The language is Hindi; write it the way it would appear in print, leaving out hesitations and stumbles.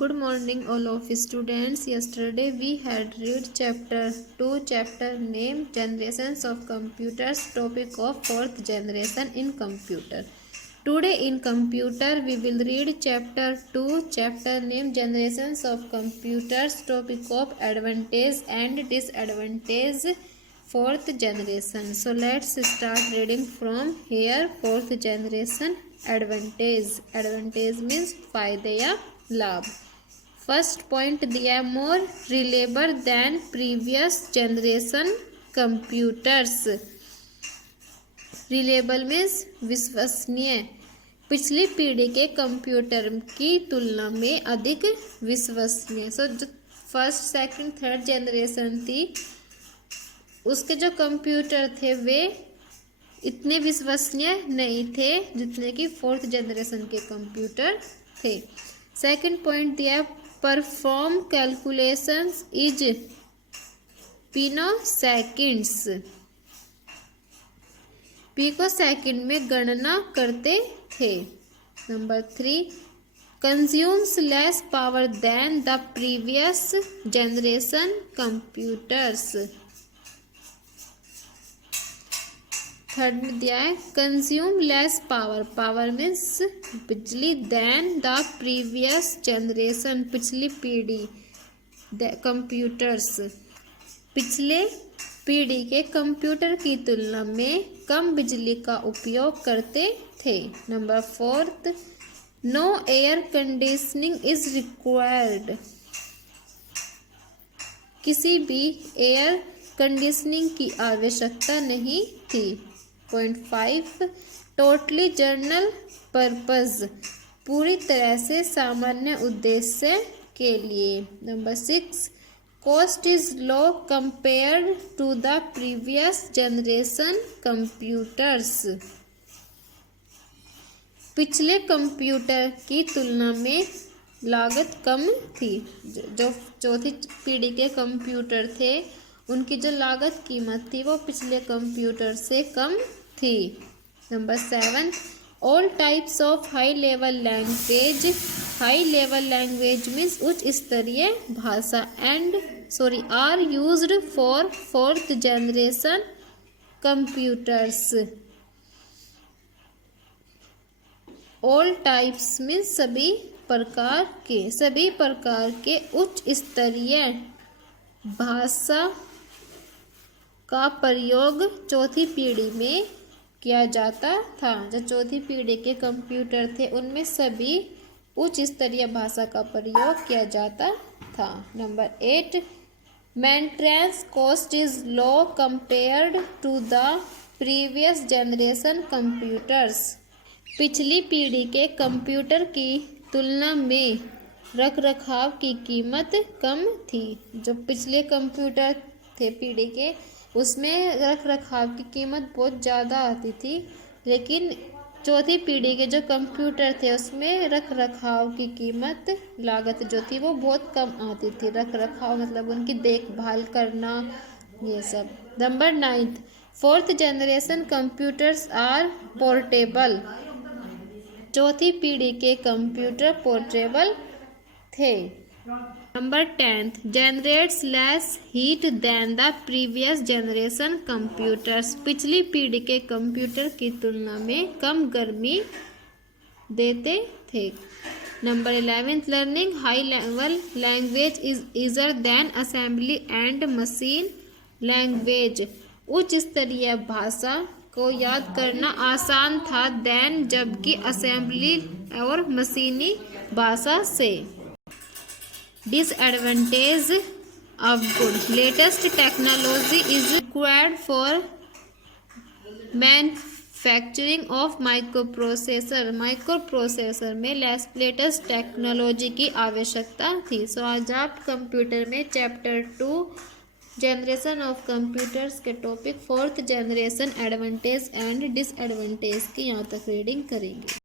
Good morning all of students. Yesterday we had read chapter 2, chapter name generations of computers, topic of fourth generation in computer. Today in computer we will read chapter 2, chapter name generations of computers, topic of advantage and disadvantage fourth generation. So let's start reading from here. Fourth generation advantage. Advantage means फायदे या लाभ. फर्स्ट पॉइंट दिया more reliable than previous generation computers. Reliable means विश्वसनीय. पिछली पीढ़ी के कंप्यूटर की तुलना में अधिक विश्वसनीय. सो जो फर्स्ट सेकंड थर्ड जनरेशन थी उसके जो कंप्यूटर थे वे इतने विश्वसनीय नहीं थे जितने कि फोर्थ जनरेशन के कंप्यूटर थे. सेकंड पॉइंट दिया perform calculations is pico seconds. Pico second में गणना करते थे. Number 3 consumes less power than the previous generation computers. Third में दिया है consume less power. Power means बिजली देन द प्रीवियस जनरेशन पिछली पीढ़ी कंप्यूटर्स. पिछले पीढ़ी के कंप्यूटर की तुलना में कम बिजली का उपयोग करते थे. Number 4 no air conditioning is required. किसी भी एयर कंडीशनिंग की आवश्यकता नहीं थी. Point 5 totally general purpose. पूरी तरह से सामान्य उद्देश्य के लिए. Number 6 cost is low compared to the previous generation computers. पिछले कंप्यूटर की तुलना में लागत कम थी. जो चौथी पीढ़ी के कंप्यूटर थे उनकी जो लागत कीमत थी वो पिछले कंप्यूटर से कम थी. Number 7 all types of high level language. High level language means उच्च स्तरीय भाषा are used for fourth generation computers. All types means सभी प्रकार के उच्च स्तरीय भाषा का प्रयोग चौथी पीढ़ी में किया जाता था. जो चौथी पीढ़ी के कंप्यूटर थे उनमें सभी उच्च स्तरीय भाषा का प्रयोग किया जाता था. Number 8 maintenance cost is low compared to the previous generation computers. पिछली पीढ़ी के कंप्यूटर की तुलना में रखरखाव की कीमत कम थी. जो पिछले कंप्यूटर थे पीढ़ी के उसमें रखरखाव की कीमत बहुत ज़्यादा आती थी, लेकिन चौथी पीढ़ी के जो कंप्यूटर थे उसमें रखरखाव की कीमत लागत जो थी वो बहुत कम आती थी. रखरखाव मतलब उनकी देखभाल करना ये सब. Number 9 fourth generation computers are portable. चौथी पीढ़ी के कंप्यूटर पोर्टेबल थे. Number 10 generates less heat than the previous generation computers. पिछली पीढ़ी के कंप्यूटर की तुलना में कम गर्मी देते थे. Number 11 learning high level language is easier than assembly and machine language. उच्च स्तरीय भाषा को याद करना आसान था देन जबकि असेंबली और मशीनी भाषा से. Disadvantage of good latest technology is required for manufacturing of microprocessor. Microprocessor में लेटेस्ट टेक्नोलॉजी की आवश्यकता थी. सो आज आप कंप्यूटर में चैप्टर 2 जनरेशन ऑफ कंप्यूटर्स के topic fourth generation advantage and disadvantage की यहाँ तक रीडिंग करेंगे.